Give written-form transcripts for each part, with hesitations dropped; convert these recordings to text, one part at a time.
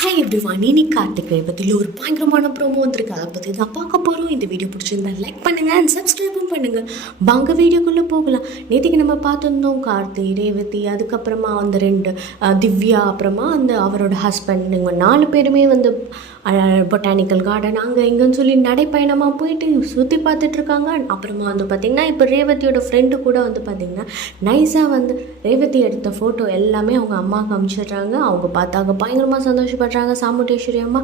Hi everyone, இன்னைக்கு கார்த்திகை பற்றியில் ஒரு பயங்கரமான ப்ரோமோ வந்திருக்கு. அதை பற்றி தான் பார்க்க போகிறோம். இந்த வீடியோ பிடிச்சிருந்தா லைக் பண்ணுங்கள் அண்ட் சப்ஸ்கிரைபும் பண்ணுங்கள். வாங்க வீடியோக்குள்ளே போகலாம். நேற்றுக்கு நம்ம பார்த்துருந்தோம் கார்த்தி, ரேவதி, அதுக்கப்புறமா அந்த ரெண்டு திவ்யா, அப்புறமா அந்த அவரோட ஹஸ்பண்ட், இவங்க 4 பேருமே வந்து பொட்டானிக்கல் கார்டன் அங்கே இங்கேன்னு சொல்லி நடைப்பயணமாக போயிட்டு சுற்றி பார்த்துட்ருக்காங்க. அப்புறமா வந்து பார்த்திங்கன்னா இப்போ ரேவதியோட ஃப்ரெண்டு கூட வந்து பார்த்திங்கன்னா நைஸாக வந்து ரேவதி எடுத்த ஃபோட்டோ எல்லாமே அவங்க அம்மாவுக்கு அனுப்பிச்சிடுறாங்க. அவங்க பார்த்தாங்க பயங்கரமாக சந்தோஷப்படுறாங்க சாமுண்டேஸ்வரி அம்மா.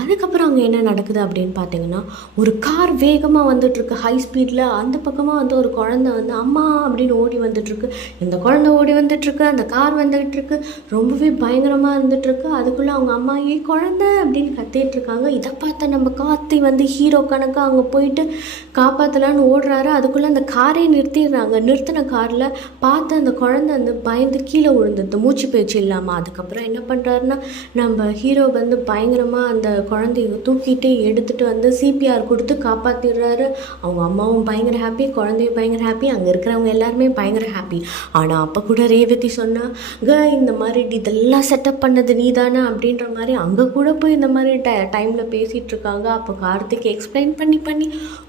அதுக்கப்புறம் அங்கே என்ன நடக்குது அப்படின்னு பார்த்தீங்கன்னா, ஒரு கார் வேகமாக வந்துட்டுருக்கு ஹை ஸ்பீடில். அந்த பக்கமாக வந்து ஒரு குழந்தை வந்து அம்மா அப்படின்னு ஓடி வந்துட்டுருக்கு. இந்த குழந்தை ஓடி வந்துட்டுருக்கு, அந்த கார் வந்துகிட்ருக்கு, ரொம்பவே பயங்கரமாக இருந்துகிட்ருக்கு. அதுக்குள்ளே அவங்க அம்மா குழந்தை அப்படின்னு கத்திட்டுருக்காங்க. இதை பார்த்த நம்ம கார்த்தி வந்து ஹீரோ கணக்காக அங்கே போயிட்டு காப்பாற்றலான்னு ஓடுறாரு. அதுக்குள்ளே அந்த காரே நிறுத்திடுறாங்க. நிறுத்தின காரில் பார்த்து அந்த குழந்தை வந்து பயந்து கீழே விழுந்துது, மூச்சு பேச்சு இல்லாமல். அதுக்கப்புறம் என்ன பண்ணுறாருன்னா, நம்ம ஹீரோ வந்து பயங்கரமாக அந்த குழந்தைய தூக்கிட்டு எடுத்துகிட்டு வந்து சிபிஆர் கொடுத்து காப்பாற்றிடுறாரு. அவங்க அம்மாவும் பயங்கர ஹாப்பி, குழந்தையும் பயங்கர ஹாப்பி, அங்கே இருக்கிறவங்க எல்லாருமே பயங்கர ஹாப்பி. ஆனால் அப்போ கூட ரேவதி சொன்னாங்க, இந்த மாதிரி இதெல்லாம் செட்டப் பண்ணது நீ தானே அப்படின்ற மாதிரி அங்கே கூட போய் இந்த மாதிரி டைமில் பேசிகிட்டு இருக்காங்க. அப்போ கார்த்திக் எக்ஸ்பிளைன் பண்ணி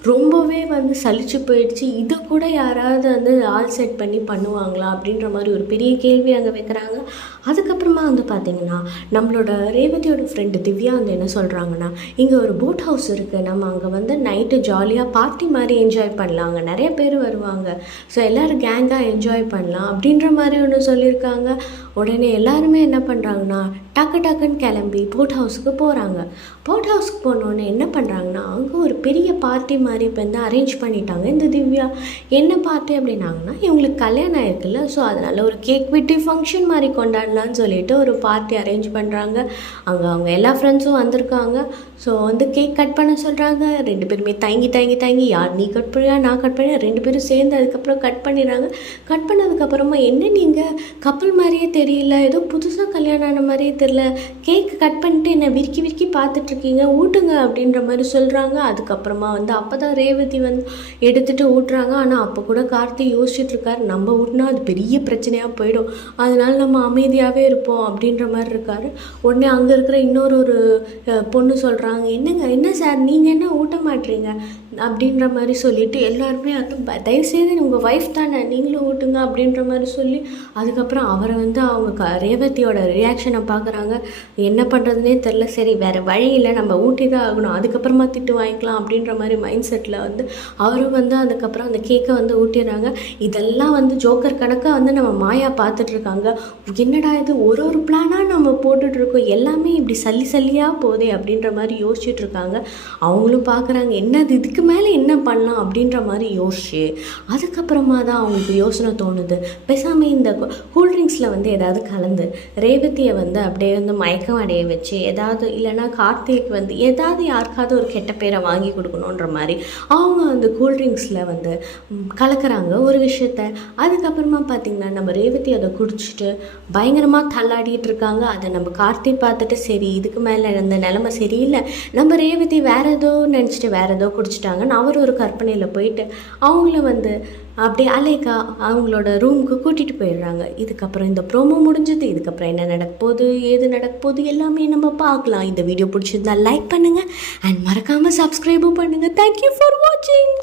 ரொம்பவே வந்து சலிச்சு போயிடுச்சு. இதை கூட யாராவது வந்து ஆல் செட் பண்ணி பண்ணுவாங்களா அப்படின்ற மாதிரி ஒரு பெரிய கேள்வி அங்கே வைக்கிறாங்க. அதுக்கப்புறமா வந்து பார்த்திங்கன்னா, நம்மளோட ரேவதியோட ஃப்ரெண்டு திவ்யா வந்து என்ன சொல்கிறாங்கன்னா, இங்கே ஒரு போட் ஹவுஸ் இருக்குது, நம்ம அங்கே வந்து நைட்டு ஜாலியாக பார்ட்டி மாதிரி என்ஜாய் பண்ணலாம், அங்கே நிறைய பேர் வருவாங்க, ஸோ எல்லோரும் கேங்காக என்ஜாய் பண்ணலாம் அப்படின்ற மாதிரி ஒன்று சொல்லியிருக்காங்க. உடனே எல்லாருமே என்ன பண்ணுறாங்கன்னா, டக்குன்னு கிளம்பி போட் ஹவுஸுக்கு போகிறாங்க. போட் ஹவுஸ்க்கு போனோடனே என்ன பண்ணுறாங்கன்னா, அங்கே ஒரு பெரிய பார்ட்டி மாதிரி இப்போ வந்து அரேஞ்ச் பண்ணிட்டாங்க. இந்த திவ்யா என்ன பார்ட்டி அப்படின்னாங்கன்னா, இவங்களுக்கு கல்யாணம் ஆயிருக்குல்ல, ஸோ அதனால் ஒரு கேக் வெட்டி ஃபங்க்ஷன் மாதிரி கொண்டாடலான்னு சொல்லிட்டு ஒரு பார்ட்டி அரேஞ்ச் பண்ணுறாங்க. அங்கே அவங்க எல்லா ஃப்ரெண்ட்ஸும் வந்திருக்காங்க. ஸோ வந்து கேக் கட் பண்ண சொல்கிறாங்க. 2 பேருமே தயங்கி யார் நீ கட் பண்ணியா நான் கட் பண்ணியா 2 பேரும் சேர்ந்து அதுக்கப்புறம் கட் பண்ணிடுறாங்க. கட் பண்ணதுக்கப்புறமா என்ன நீங்கள் கப்பல் மாதிரியே தெரியல, ஏதோ புதுசாக கல்யாணம் ஆன மாதிரியே தெரியல, கேக் கட் பண்ணிட்டு என்னை விரிக்கி பார்த்துட்ருக்கீங்க, ஊட்டுங்க அப்படின்ற மாதிரி சொல்கிறாங்க. அதுக்கப்புறமா வந்து அப்போ தான் ரேவதி வந்து எடுத்துகிட்டு ஊட்டுறாங்க. ஆனால் அப்போ கூட கார்த்தி யோசிச்சுட்ருக்காரு, நம்ம ஊட்டினா அது பெரிய பிரச்சனையாக போயிடும், அதனால் நம்ம அமைதியாகவே இருப்போம் அப்படின்ற மாதிரி இருக்கார். உடனே அங்கே இருக்கிற இன்னொரு பொண்ணு சொல்கிறாங்க, என்ன சார் நீங்கள் என்ன ஊட்ட மாட்டீங்க அப்படின்ற மாதிரி சொல்லிவிட்டு எல்லாருமே வந்து தயவுசெய்து உங்கள் ஒய்ஃப் தானே நீங்களும் ஊட்டுங்க அப்படின்ற மாதிரி சொல்லி அதுக்கப்புறம் அவரை வந்து அவங்க ரேவதியோட ரியாக்ஷனை பார்க்குறாங்க. என்ன பண்ணுறதுனே தெரில, சரி வேறு வழி இல்லை, நம்ம ஊட்டி தான் ஆகணும், அதுக்கப்புறமா திட்டு வாங்கிக்கலாம் அப்படின்ற மாதிரி மைண்ட் செட்டில் வந்து அவரும் வந்து அதுக்கப்புறம் அந்த கேக்கை வந்து ஊட்டிடுறாங்க. இதெல்லாம் வந்து ஜோக்கர் கணக்காக வந்து நம்ம மாயா பார்த்துட்ருக்காங்க. என்னடா இது ஒரு பிளானாக நம்ம போட்டுட்ருக்கோம், எல்லாமே இப்படி சல்லியாக போதே அப்படின்ற மாதிரி யோசிச்சுட்ருக்காங்க. அவங்களும் பார்க்குறாங்க, என்னது இதுக்கு மேலே என்ன பண்ணலாம் அப்படின்ற மாதிரி யோசிச்சு அதுக்கப்புறமா தான் அவங்களுக்கு யோசனை தோணுது, பேசாமல் இந்த கூல்ட்ரிங்க்ஸில் வந்து ஏதாவது கலந்து ரேவதியை வந்து அப்படியே வந்து மயக்கம் அடைய வச்சு ஏதாவது, இல்லைனா கார்த்திக் வந்து ஏதாவது யாருக்காவது ஒரு கெட்ட பேரை வாங்கி கொடுக்கணுன்ற மாதிரி அவங்க வந்து கூல்ட்ரிங்க்ஸில் வந்து கலக்கிறாங்க ஒரு விஷயத்த. அதுக்கப்புறமா பார்த்திங்கன்னா நம்ம ரேவதி அதை குடிச்சிட்டு பயங்கரமாக தள்ளாடிட்டு இருக்காங்க. அதை நம்ம கார்த்திக் பார்த்துட்டு, சரி இதுக்கு மேலே அந்த நிலமை சரியில்லை, நம்ம ரேவதி வேறு ஏதோ நினச்சிட்டு வேறு ஏதோ குடிச்சிட்டாங்கன்னு அவர் ஒரு கற்பனையில் போயிட்டு அவங்கள வந்து அப்படியே அலேக்கா அவங்களோட ரூமுக்கு கூட்டிகிட்டு போயிடுறாங்க. இதுக்கப்புறம் இந்த ப்ரோமோ முடிஞ்சது. இதுக்கப்புறம் என்ன நடக்க போகுது, ஏது நடக்க போகுது எல்லாமே நம்ம பார்க்கலாம். இந்த வீடியோ பிடிச்சிருந்தா லைக் பண்ணுங்கள் அண்ட் மறக்காமல் சப்ஸ்கிரைபும் பண்ணுங்கள். தேங்க்யூ ஃபார் வாட்சிங்.